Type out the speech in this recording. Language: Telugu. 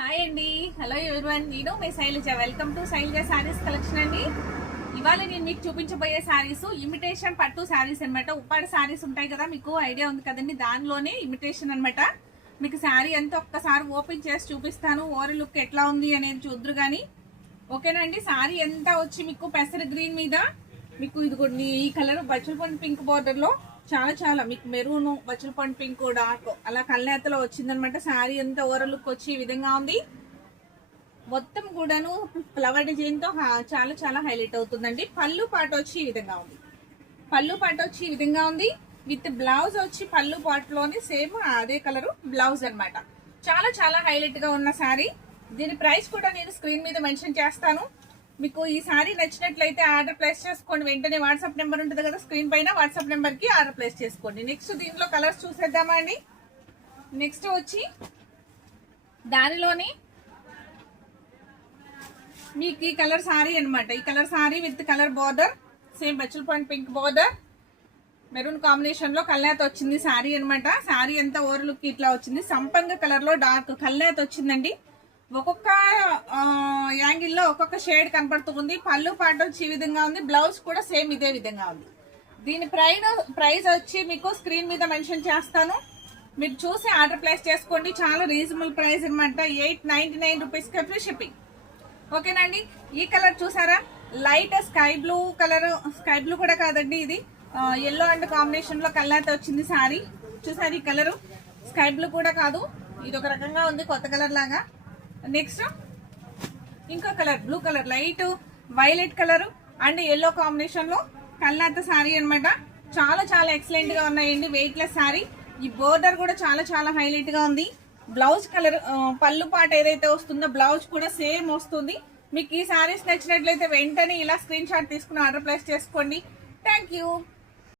హాయ్ అండి, హలో ఎవరివన్. నేను మీ Shailaja. Welcome to Shailaja Sarees collection అండి. ఇవాళ నేను మీకు చూపించబోయే శారీస్ ఇమిటేషన్ పట్టు శారీస్ అనమాట. ఉప్పాడ శారీస్ ఉంటాయి కదా, మీకు ఐడియా ఉంది కదండి. దానిలోనే ఇమిటేషన్ అనమాట. మీకు శారీ అంతా ఒక్కసారి ఓపెన్ చేసి చూపిస్తాను. ఓవర్ లుక్ ఎట్లా ఉంది అనేది చూద్దరు కానీ. ఓకేనా అండి. శారీ అంతా వచ్చి మీకు పెసర గ్రీన్ మీద మీకు ఇది ఈ కలర్ బచ్చలపండు పింక్ బార్డర్ లో చాలా మీకు మెరూన్ బచ్చలపండు పింక్ డార్క్ అలా కళ్ళేతలో వచ్చిందనమాట. శారీ అంతా ఓవర్ లుక్ వచ్చి ఈ విధంగా ఉంది. మొత్తం కూడాను ఫ్లవర్ డిజైన్ తో చాలా హైలైట్ అవుతుందండి. పళ్ళు పాట వచ్చి ఈ విధంగా ఉంది. పళ్ళు పాట వచ్చి ఈ విధంగా ఉంది. విత్ బ్లౌజ్ వచ్చి పళ్ళు పాటలోని సేమ్ అదే కలర్ బ్లౌజ్ అనమాట. చాలా హైలైట్ గా ఉన్న శారీ. దీని ప్రైస్ కూడా నేను స్క్రీన్ మీద మెన్షన్ చేస్తాను. మీకు ఈ సారీ నచ్చినట్లయితే ఆర్డర్ ప్లేస్ చేసుకోండి. వెంటనే వాట్సాప్ నెంబర్ ఉంటుంది కదా స్క్రీన్ పైన, వాట్సాప్ నెంబర్ కి ఆర్డర్ ప్లేస్ చేసుకోండి. నెక్స్ట్ దీంట్లో కలర్స్ చూసేద్దామా అండి. నెక్స్ట్ వచ్చి దానిలోని మీకు ఈ కలర్ సారీ అనమాట. ఈ colour sari with colour border, same బచ్చలపండు పింక్ బార్డర్, మెరూన్ కాంబినేషన్ లో కల్నేత వచ్చింది సారీ అనమాట. సారీ అంతా ఓవర్ లుక్ ఇట్లా వచ్చింది. సంపంగ కలర్ లో డార్క్ కల్నేత వచ్చిందండి. ఒక్కొక్క యాంగిల్లో ఒక్కొక్క షేడ్ కనపడుతుంది. పళ్ళు పాట వచ్చి ఈ విధంగా ఉంది. బ్లౌజ్ కూడా సేమ్ ఇదే విధంగా ఉంది. దీని ప్రైస్ వచ్చి మీకు స్క్రీన్ మీద మెన్షన్ చేస్తాను. మీరు చూసి ఆర్డర్ ప్లేస్ చేసుకోండి. చాలా రీజనబుల్ ప్రైస్ అనమాట. 899 రూపీస్కి ఫ్రీ షిప్పింగ్. ఓకేనండి. ఈ కలర్ చూసారా, light sky blue colour. Sky blue కూడా కాదండి, ఇది ఎల్లో అండ్ కాంబినేషన్ లో కలర్ వచ్చింది సారీ. చూసారు, ఈ కలర్ స్కై బ్లూ కూడా కాదు, ఇది ఒక రకంగా ఉంది, కొత్త కలర్ లాగా. నెక్స్ట్ ఇంకో colour blue colour, light violet colour and yellow combination లో కల్లాత సారీ అనమాట. చాలా ఎక్సలెంట్ గా ఉన్నాయండి. Weight less sorry. ఈ బోర్డర్ కూడా చాలా హైలైట్ గా ఉంది. బ్లౌజ్ కలర్ పళ్ళు పాట ఏదైతే వస్తుందో బ్లౌజ్ కూడా సేమ్ వస్తుంది. మీకు ఈ సారీస్ నచ్చినట్లయితే వెంటనే ఇలా స్క్రీన్ షాట్ తీసుకుని ఆర్డర్ ప్లేస్ చేసుకోండి. Thank you.